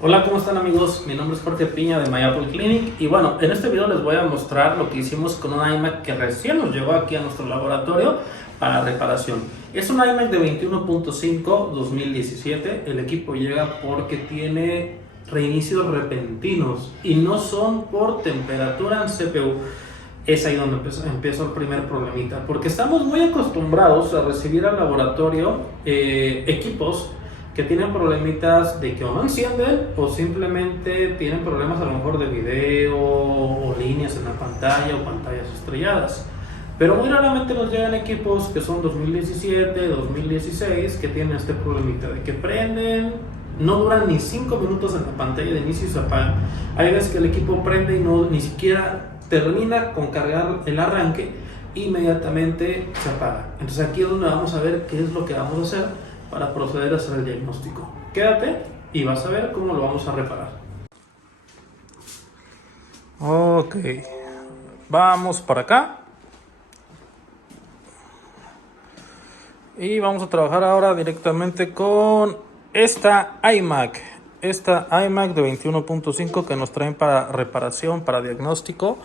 Hola, ¿cómo están amigos? Mi nombre es Jorge Piña de My Apple Clinic y bueno, en este video les voy a mostrar lo que hicimos con un iMac que recién nos llegó aquí a nuestro laboratorio para reparación. Es un iMac de 21.5 2017. El equipo llega porque tiene reinicios repentinos y no son por temperatura en CPU. Es ahí donde empezó el primer problemita, porque estamos muy acostumbrados a recibir al laboratorio equipos que tienen problemitas de que o no encienden o simplemente tienen problemas a lo mejor de video o líneas en la pantalla o pantallas estrelladas. Pero muy raramente nos llegan equipos que son 2017, 2016 que tienen este problemita de que prenden, no duran ni 5 minutos en la pantalla de inicio y se apagan. Hay veces que el equipo prende y no ni siquiera termina con cargar el arranque, inmediatamente se apaga. Entonces aquí es donde vamos a ver qué es lo que vamos a hacer para proceder a hacer el diagnóstico. Quédate y vas a ver cómo lo vamos a reparar. Ok, vamos para acá y vamos a trabajar ahora directamente con esta iMac de 21.5 que nos traen para reparación, para diagnóstico.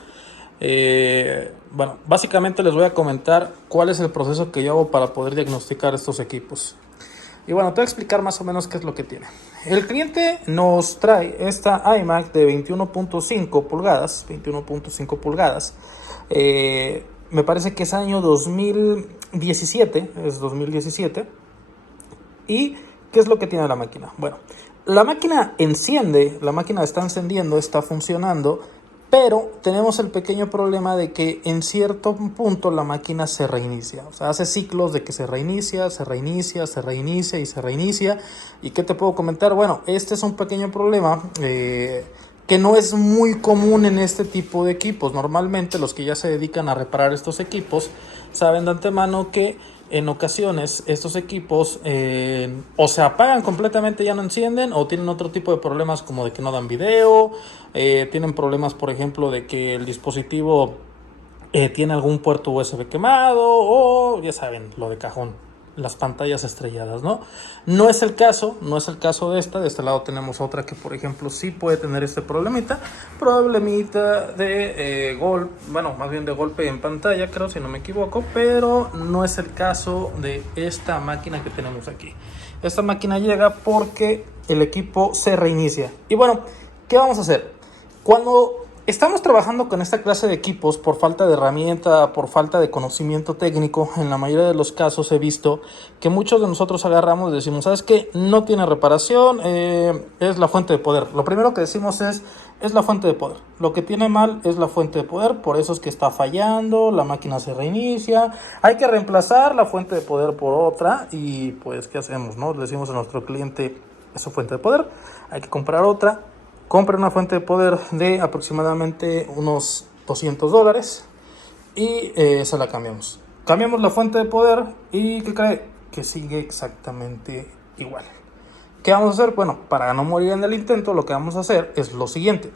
Bueno, básicamente les voy a comentar cuál es el proceso que yo hago para poder diagnosticar estos equipos. Y bueno, te voy a explicar más o menos qué es lo que tiene. El cliente nos trae esta iMac de 21.5 pulgadas. Me parece que es año 2017. Es 2017. ¿Y qué es lo que tiene la máquina? Bueno, la máquina enciende, la máquina está encendiendo, está funcionando. Pero tenemos el pequeño problema de que en cierto punto la máquina se reinicia. O sea, hace ciclos de que se reinicia. ¿Y qué te puedo comentar? Bueno, este es un pequeño problema que no es muy común en este tipo de equipos. Normalmente los que ya se dedican a reparar estos equipos saben de antemano que en ocasiones estos equipos o se apagan completamente, ya no encienden, o tienen otro tipo de problemas como de que no dan video, tienen problemas, por ejemplo, de que el dispositivo tiene algún puerto USB quemado, o ya saben, lo de cajón, las pantallas estrelladas, ¿no? No es el caso de esta. De este lado tenemos otra que, por ejemplo, sí puede tener este problemita de más bien de golpe en pantalla, creo, si no me equivoco, pero no es el caso de esta máquina que tenemos aquí. Esta máquina llega porque el equipo se reinicia. Y bueno, ¿qué vamos a hacer? Cuando estamos trabajando con esta clase de equipos, por falta de herramienta, por falta de conocimiento técnico, en la mayoría de los casos he visto que muchos de nosotros agarramos y decimos, ¿sabes qué? No tiene reparación, es la fuente de poder. Lo primero que decimos es la fuente de poder. Lo que tiene mal es la fuente de poder, por eso es que está fallando, la máquina se reinicia. Hay que reemplazar la fuente de poder por otra y pues, ¿qué hacemos, no? Le decimos a nuestro cliente, es su fuente de poder, hay que comprar otra. Compre una fuente de poder de aproximadamente unos $200 y se la cambiamos. Cambiamos la fuente de poder y ¿qué cree? Que sigue exactamente igual. ¿Qué vamos a hacer? Bueno, para no morir en el intento, lo que vamos a hacer es lo siguiente.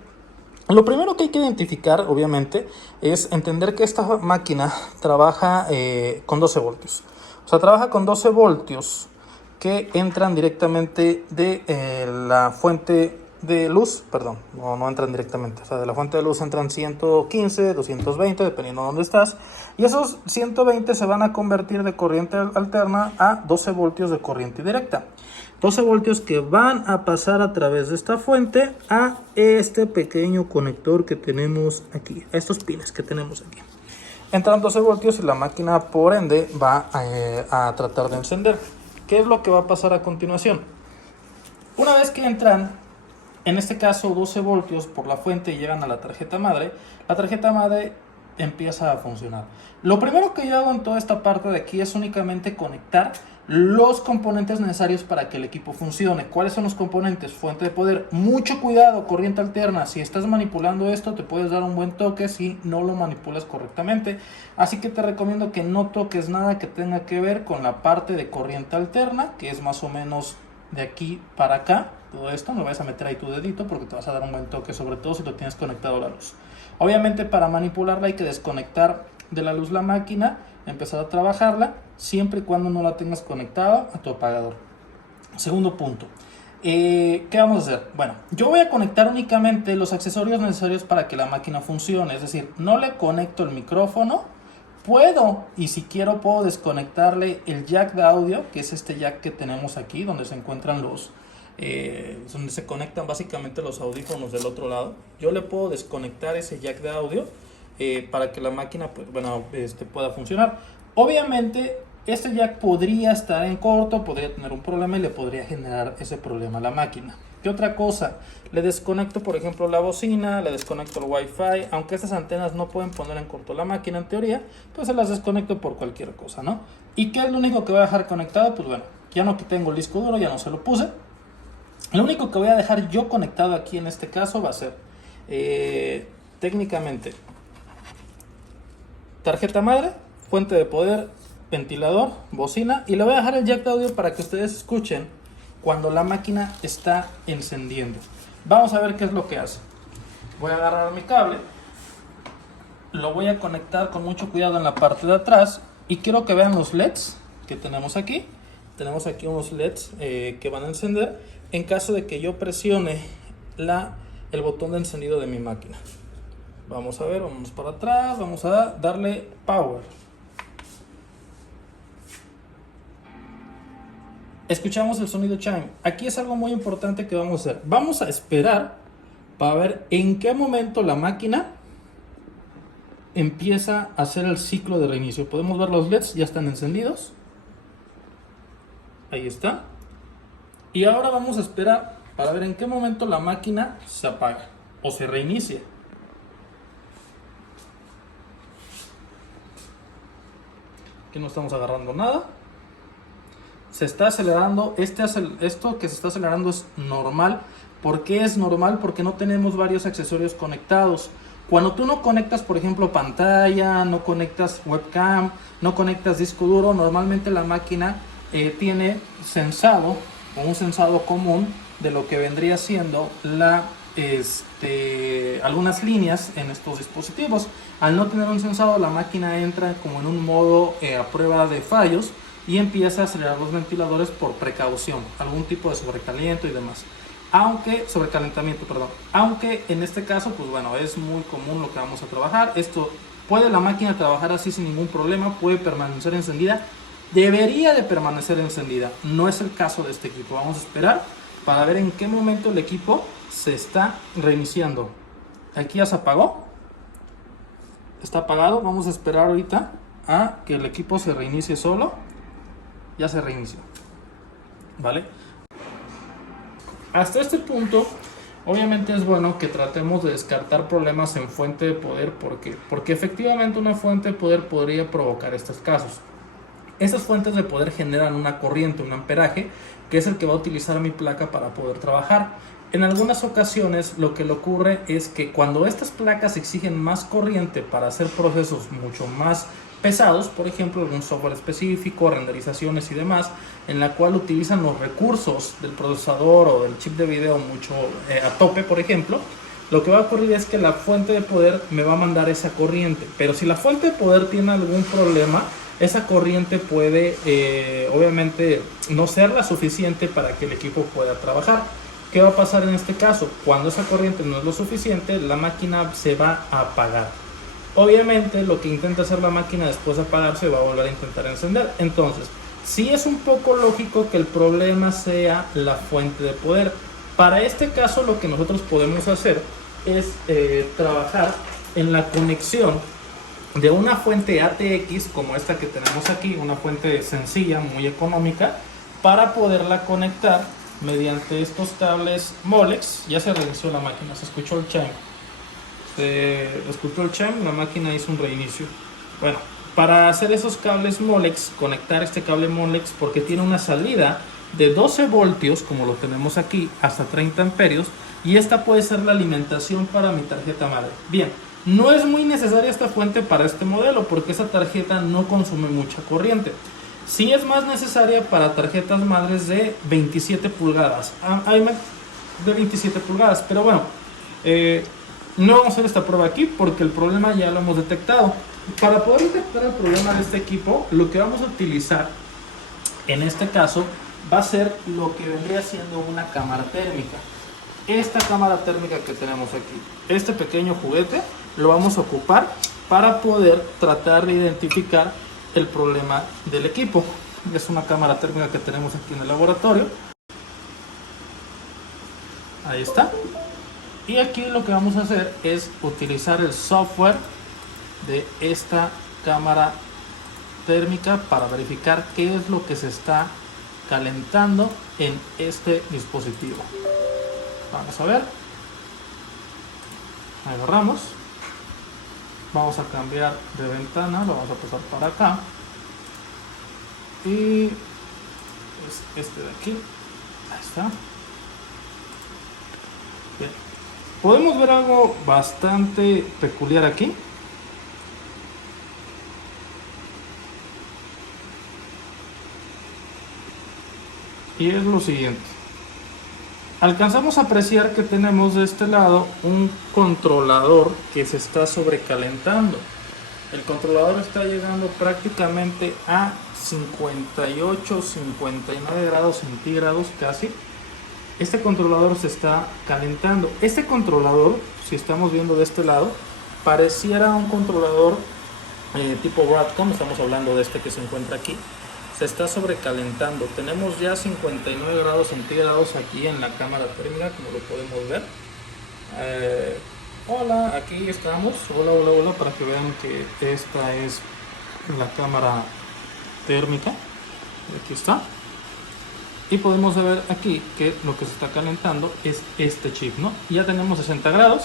Lo primero que hay que identificar, obviamente, es entender que esta máquina trabaja con 12 voltios. O sea, trabaja con 12 voltios que entran directamente de la fuente de luz, perdón, no entran directamente, o sea, de la fuente de luz entran 115, 220, dependiendo de dónde estás, y esos 120 se van a convertir de corriente alterna a 12 voltios de corriente directa. 12 voltios que van a pasar a través de esta fuente a este pequeño conector que tenemos aquí, a estos pines que tenemos aquí. Entran 12 voltios y la máquina, por ende, va a tratar de encender. ¿Qué es lo que va a pasar a continuación? Una vez que entran, en este caso 12 voltios por la fuente, y llegan a la tarjeta madre empieza a funcionar. Lo primero que yo hago en toda esta parte de aquí es únicamente conectar los componentes necesarios para que el equipo funcione. ¿Cuáles son los componentes? Fuente de poder. Mucho cuidado, corriente alterna. Si estás manipulando esto, te puedes dar un buen toque si no lo manipulas correctamente. Así que te recomiendo que no toques nada que tenga que ver con la parte de corriente alterna, que es más o menos de aquí para acá. Todo esto, no vayas a meter ahí tu dedito porque te vas a dar un buen toque, sobre todo si lo tienes conectado a la luz. Obviamente, para manipularla hay que desconectar de la luz la máquina, empezar a trabajarla siempre y cuando no la tengas conectada a tu apagador. Segundo punto, ¿Qué vamos a hacer? Bueno, yo voy a conectar únicamente los accesorios necesarios para que la máquina funcione. Es decir, no le conecto el micrófono. Puedo, y si quiero, puedo desconectarle el jack de audio, que es este jack que tenemos aquí, donde se encuentran donde se conectan básicamente los audífonos del otro lado. Yo le puedo desconectar ese jack de audio para que la máquina, pues, bueno, pueda funcionar. Obviamente, este jack podría estar en corto, podría tener un problema y le podría generar ese problema a la máquina. ¿Qué otra cosa? Le desconecto, por ejemplo, la bocina, le desconecto el Wi-Fi. Aunque estas antenas no pueden poner en corto la máquina en teoría, pues se las desconecto por cualquier cosa, ¿no? ¿Y qué es lo único que voy a dejar conectado? Pues bueno, ya no tengo el disco duro, ya no se lo puse. Lo único que voy a dejar yo conectado aquí en este caso va a ser técnicamente tarjeta madre, fuente de poder, ventilador, bocina, y le voy a dejar el jack de audio para que ustedes escuchen cuando la máquina está encendiendo. Vamos a ver qué es lo que hace. Voy a agarrar mi cable, lo voy a conectar con mucho cuidado en la parte de atrás y quiero que vean los LEDs que tenemos aquí. Tenemos aquí unos LEDs que van a encender en caso de que yo presione el botón de encendido de mi máquina. Vamos a ver, vamos para atrás, vamos a darle power. Escuchamos el sonido chime. Aquí es algo muy importante que vamos a hacer. Vamos a esperar para ver en qué momento la máquina empieza a hacer el ciclo de reinicio. Podemos ver los LEDs, ya están encendidos. Ahí está. Y ahora vamos a esperar para ver en qué momento la máquina se apaga o se reinicia. Aquí no estamos agarrando nada. Se está acelerando. Esto que se está acelerando es normal. ¿Por qué es normal? Porque no tenemos varios accesorios conectados. Cuando tú no conectas, por ejemplo, pantalla, no conectas webcam, no conectas disco duro, normalmente la máquina tiene sensado, o un sensado común de lo que vendría siendo algunas líneas en estos dispositivos. Al no tener un sensado, la máquina entra como en un modo a prueba de fallos y empieza a acelerar los ventiladores por precaución, algún tipo de sobrecalentamiento y demás. Aunque en este caso, pues bueno, es muy común lo que vamos a trabajar. Puede la máquina trabajar así sin ningún problema, puede permanecer encendida, debería de permanecer encendida. No es el caso de este equipo. Vamos a esperar para ver en qué momento el equipo se está reiniciando. Aquí ya se apagó, está apagado. Vamos a esperar ahorita a que el equipo se reinicie solo. Ya se reinició, ¿vale? Hasta este punto, obviamente es bueno que tratemos de descartar problemas en fuente de poder. Porque efectivamente una fuente de poder podría provocar estos casos. Estas fuentes de poder generan una corriente, un amperaje, que es el que va a utilizar mi placa para poder trabajar. En algunas ocasiones lo que le ocurre es que cuando estas placas exigen más corriente para hacer procesos mucho más pesados, por ejemplo algún software específico, renderizaciones y demás, en la cual utilizan los recursos del procesador o del chip de video mucho a tope, por ejemplo, lo que va a ocurrir es que la fuente de poder me va a mandar esa corriente. Pero si la fuente de poder tiene algún problema, esa corriente puede obviamente no ser la suficiente para que el equipo pueda trabajar. ¿Qué va a pasar en este caso? Cuando esa corriente no es lo suficiente, la máquina se va a apagar. Obviamente lo que intenta hacer la máquina después de apagarse va a volver a intentar encender. Entonces, sí es un poco lógico que el problema sea la fuente de poder. Para este caso lo que nosotros podemos hacer es trabajar en la conexión de una fuente ATX como esta que tenemos aquí, una fuente sencilla, muy económica, para poderla conectar mediante estos cables Molex. Ya se reinició la máquina, se escuchó el chime. La máquina hizo un reinicio. Bueno, para hacer esos cables Molex, conectar este cable Molex, porque tiene una salida de 12 voltios, como lo tenemos aquí, hasta 30 amperios, y esta puede ser la alimentación para mi tarjeta madre. Bien, no es muy necesaria esta fuente para este modelo, porque esa tarjeta no consume mucha corriente. Sí es más necesaria para tarjetas madres de 27 pulgadas. iMac de 27 pulgadas, pero bueno, no vamos a hacer esta prueba aquí porque el problema ya lo hemos detectado. Para poder detectar el problema de este equipo, lo que vamos a utilizar En este caso va a ser lo que vendría siendo una cámara térmica. Esta cámara térmica que tenemos aquí, este pequeño juguete, lo vamos a ocupar para poder tratar de identificar el problema del equipo. Es una cámara térmica que tenemos aquí en el laboratorio. Ahí está. Y aquí lo que vamos a hacer es utilizar el software de esta cámara térmica para verificar qué es lo que se está calentando en este dispositivo. Vamos a ver. Agarramos. Vamos a cambiar de ventana. Lo vamos a pasar para acá. Y es este de aquí. Ahí está. Bien. Podemos ver algo bastante peculiar aquí. Y es lo siguiente. Alcanzamos a apreciar que tenemos de este lado un controlador que se está sobrecalentando. El controlador está llegando prácticamente a 58, 59 grados centígrados casi. Este controlador se está calentando. Este controlador, si estamos viendo de este lado, pareciera un controlador tipo Broadcom. Estamos hablando de este que se encuentra aquí. Se está sobrecalentando. Tenemos ya 59 grados centígrados aquí en la cámara térmica, como lo podemos ver. Hola, aquí estamos. Hola, hola, hola, para que vean que esta es la cámara térmica. Aquí está. Y podemos ver aquí que lo que se está calentando es este chip, ¿no? Ya tenemos 60 grados.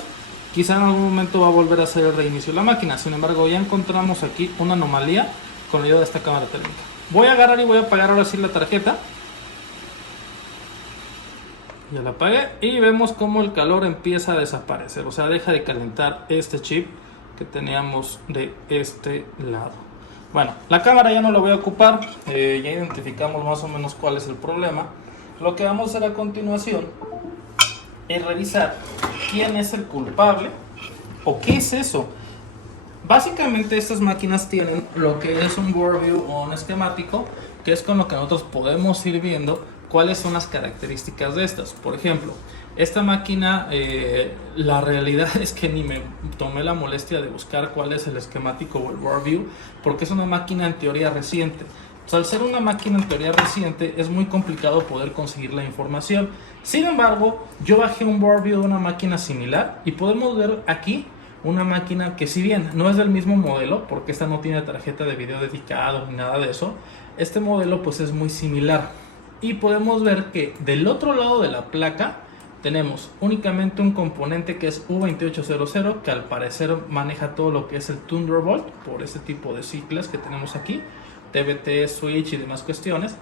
Quizá en algún momento va a volver a hacer el reinicio de la máquina. Sin embargo, ya encontramos aquí una anomalía con la ayuda de esta cámara térmica. Voy a agarrar y voy a apagar ahora sí la tarjeta. Ya la apagué y vemos cómo el calor empieza a desaparecer. O sea, deja de calentar este chip que teníamos de este lado. Bueno, la cámara ya no la voy a ocupar. Ya identificamos más o menos cuál es el problema. Lo que vamos a hacer a continuación es revisar quién es el culpable o qué es eso. Básicamente estas máquinas tienen lo que es un board view o un esquemático, que es con lo que nosotros podemos ir viendo cuáles son las características de estas. Por ejemplo, esta máquina, la realidad es que ni me tomé la molestia de buscar cuál es el esquemático o el board view, porque es una máquina en teoría reciente. Pues al ser una máquina en teoría reciente es muy complicado poder conseguir la información. Sin embargo, yo bajé un board view de una máquina similar y podemos ver aquí una máquina que, si bien no es del mismo modelo, porque esta no tiene tarjeta de video dedicado ni nada de eso, este modelo pues es muy similar. Y podemos ver que del otro lado de la placa tenemos únicamente un componente que es U2800, que al parecer maneja todo lo que es el Thunderbolt, por este tipo de siglas que tenemos aquí, TBT, Switch y demás cuestiones,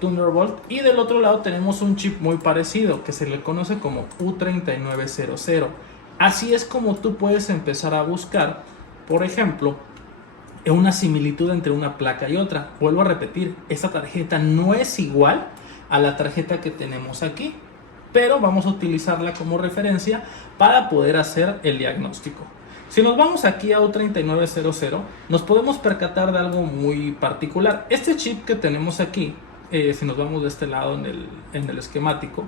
Thunderbolt. Y del otro lado tenemos un chip muy parecido que se le conoce como U3900. Así es como tú puedes empezar a buscar, por ejemplo, una similitud entre una placa y otra. Vuelvo a repetir, esta tarjeta no es igual a la tarjeta que tenemos aquí, pero vamos a utilizarla como referencia para poder hacer el diagnóstico. Si nos vamos aquí a U3900, nos podemos percatar de algo muy particular. Este chip que tenemos aquí, si nos vamos de este lado en el esquemático,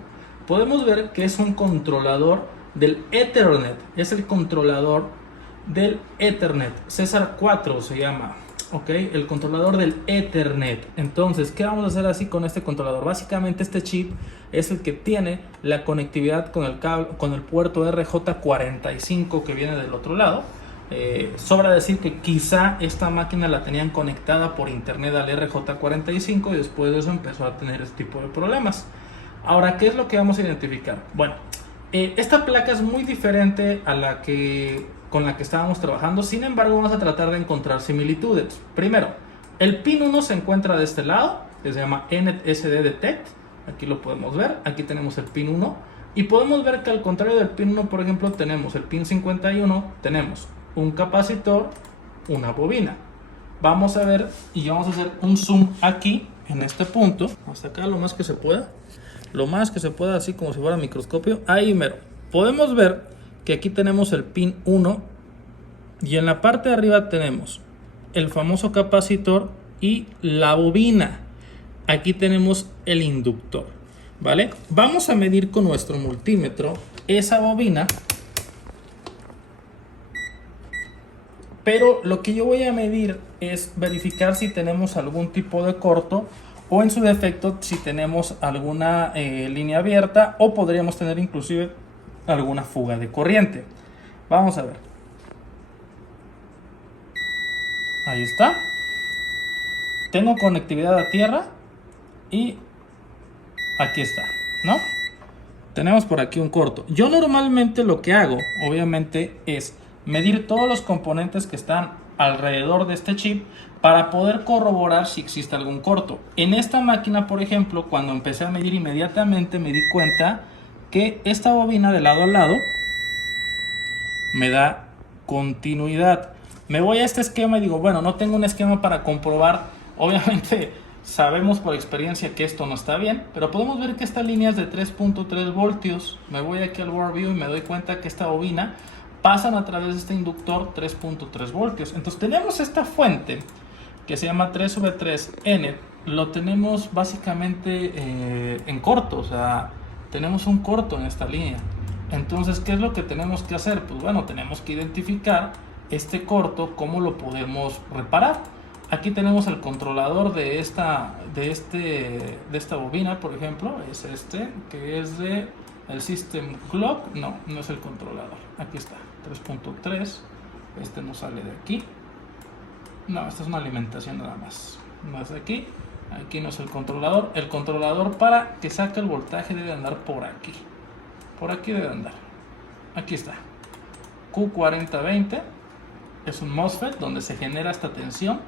podemos ver que es un controlador del Ethernet. Es el controlador del Ethernet. César 4 se llama. Ok, el controlador del Ethernet. Entonces, ¿qué vamos a hacer así con este controlador? Básicamente este chip es el que tiene la conectividad con el cable, con el puerto RJ45 que viene del otro lado. Sobra decir que quizá esta máquina la tenían conectada por internet al RJ45 y después de eso empezó a tener este tipo de problemas. Ahora, ¿qué es lo que vamos a identificar? Bueno, esta placa es muy diferente a la con la que estábamos trabajando. Sin embargo, vamos a tratar de encontrar similitudes. Primero, el pin 1 se encuentra de este lado, que se llama NetSD Detect. Aquí lo podemos ver. Aquí tenemos el pin 1 y podemos ver que al contrario del pin 1, por ejemplo, tenemos el pin 51, tenemos un capacitor, una bobina. Vamos a ver y vamos a hacer un zoom aquí en este punto, hasta acá lo más que se pueda. Lo más que se pueda, así como si fuera microscopio. Ahí mero. Podemos ver que aquí tenemos el pin 1 y en la parte de arriba tenemos el famoso capacitor y la bobina. aquí tenemos el inductor, ¿vale? Vamos a medir con nuestro multímetro esa bobina, pero lo que yo voy a medir es verificar si tenemos algún tipo de corto o en su defecto si tenemos alguna línea abierta o podríamos tener inclusive alguna fuga de corriente. Vamos a ver. Ahí está. Tengo conectividad a tierra y aquí está, ¿no? Tenemos por aquí un corto. Yo normalmente lo que hago, obviamente, es medir todos los componentes que están alrededor de este chip para poder corroborar si existe algún corto. En esta máquina, por ejemplo, cuando empecé a medir, inmediatamente me di cuenta que esta bobina de lado a lado me da continuidad. Me voy a este esquema y digo, bueno, no tengo un esquema para comprobar. Obviamente sabemos por experiencia que esto no está bien, pero podemos ver que esta línea es de 3.3 voltios. Me voy aquí al Worldview y me doy cuenta que esta bobina pasan a través de este inductor 3.3 voltios. Entonces tenemos esta fuente que se llama 3V3N. Lo tenemos básicamente en corto, o sea, tenemos un corto en esta línea. Entonces, ¿qué es lo que tenemos que hacer? Pues bueno, tenemos que identificar este corto, cómo lo podemos reparar. Aquí tenemos el controlador de esta bobina, por ejemplo, es este, que es de el System Clock. No es el controlador. Aquí está, 3.3. Este no sale de aquí. No, esta es una alimentación nada más. No es de aquí. Aquí no es el controlador. El controlador para que saque el voltaje debe andar por aquí. Por aquí debe andar. Aquí está. Q4020. Es un MOSFET donde se genera esta tensión.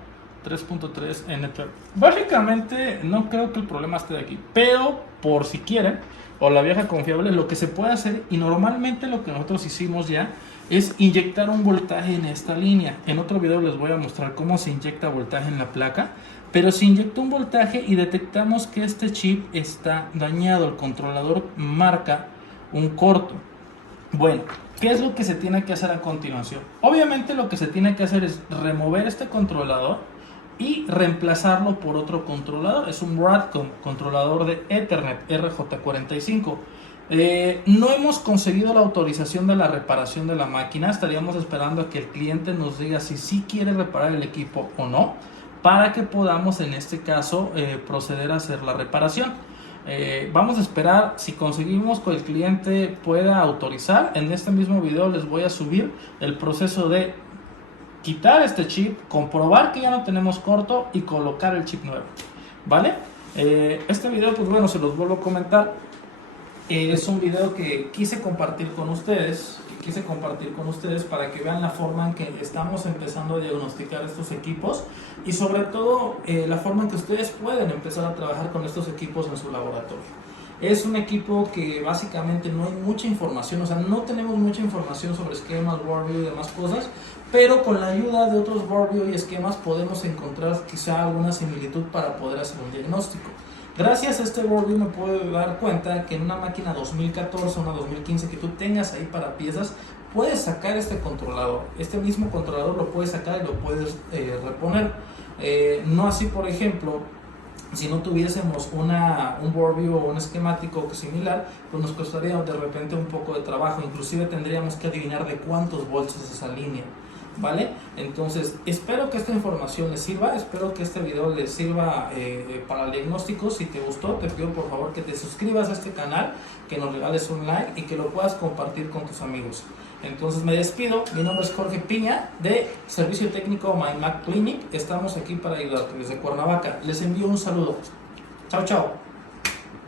3.3 N. Básicamente no creo que el problema esté de aquí. Pero por si quieren, o la vieja confiable, lo que se puede hacer, y normalmente lo que nosotros hicimos ya, es inyectar un voltaje en esta línea. En otro video les voy a mostrar cómo se inyecta voltaje en la placa. Pero se inyecta un voltaje y detectamos que este chip está dañado. El controlador marca un corto. Bueno, ¿qué es lo que se tiene que hacer a continuación? Obviamente lo que se tiene que hacer es remover este controlador y reemplazarlo por otro controlador. Es un Broadcom, controlador de Ethernet RJ45. No hemos conseguido la autorización de la reparación de la máquina. Estaríamos esperando a que el cliente nos diga si sí quiere reparar el equipo o no, para que podamos en este caso proceder a hacer la reparación. Vamos a esperar si conseguimos que el cliente pueda autorizar. En este mismo video les voy a subir el proceso de quitar este chip, comprobar que ya no tenemos corto y colocar el chip nuevo, ¿vale? Este video, pues bueno, se los vuelvo a comentar. Es un video que quise compartir con ustedes. Para que vean la forma en que estamos empezando a diagnosticar estos equipos y sobre todo la forma en que ustedes pueden empezar a trabajar con estos equipos en su laboratorio. Es un equipo que básicamente no hay mucha información, o sea, no tenemos mucha información sobre esquemas, Worldview y demás cosas, pero con la ayuda de otros Worldview y esquemas podemos encontrar quizá alguna similitud para poder hacer un diagnóstico. Gracias a este Worldview me puedo dar cuenta que en una máquina 2014, una 2015 que tú tengas ahí para piezas, puedes sacar este controlador. Este mismo controlador lo puedes sacar y lo puedes reponer. No así, por ejemplo, si no tuviésemos un Worldview o un esquemático similar, pues nos costaría de repente un poco de trabajo. Inclusive tendríamos que adivinar de cuántos volts es esa línea, ¿vale? Entonces espero que esta información les sirva, espero que este video les sirva para el diagnóstico. Si te gustó, te pido por favor que te suscribas a este canal, que nos regales un like y que lo puedas compartir con tus amigos. Entonces me despido, mi nombre es Jorge Piña de Servicio Técnico My Mac Clinic. Estamos aquí para ayudarte desde Cuernavaca. Les envío un saludo. Chao, chao.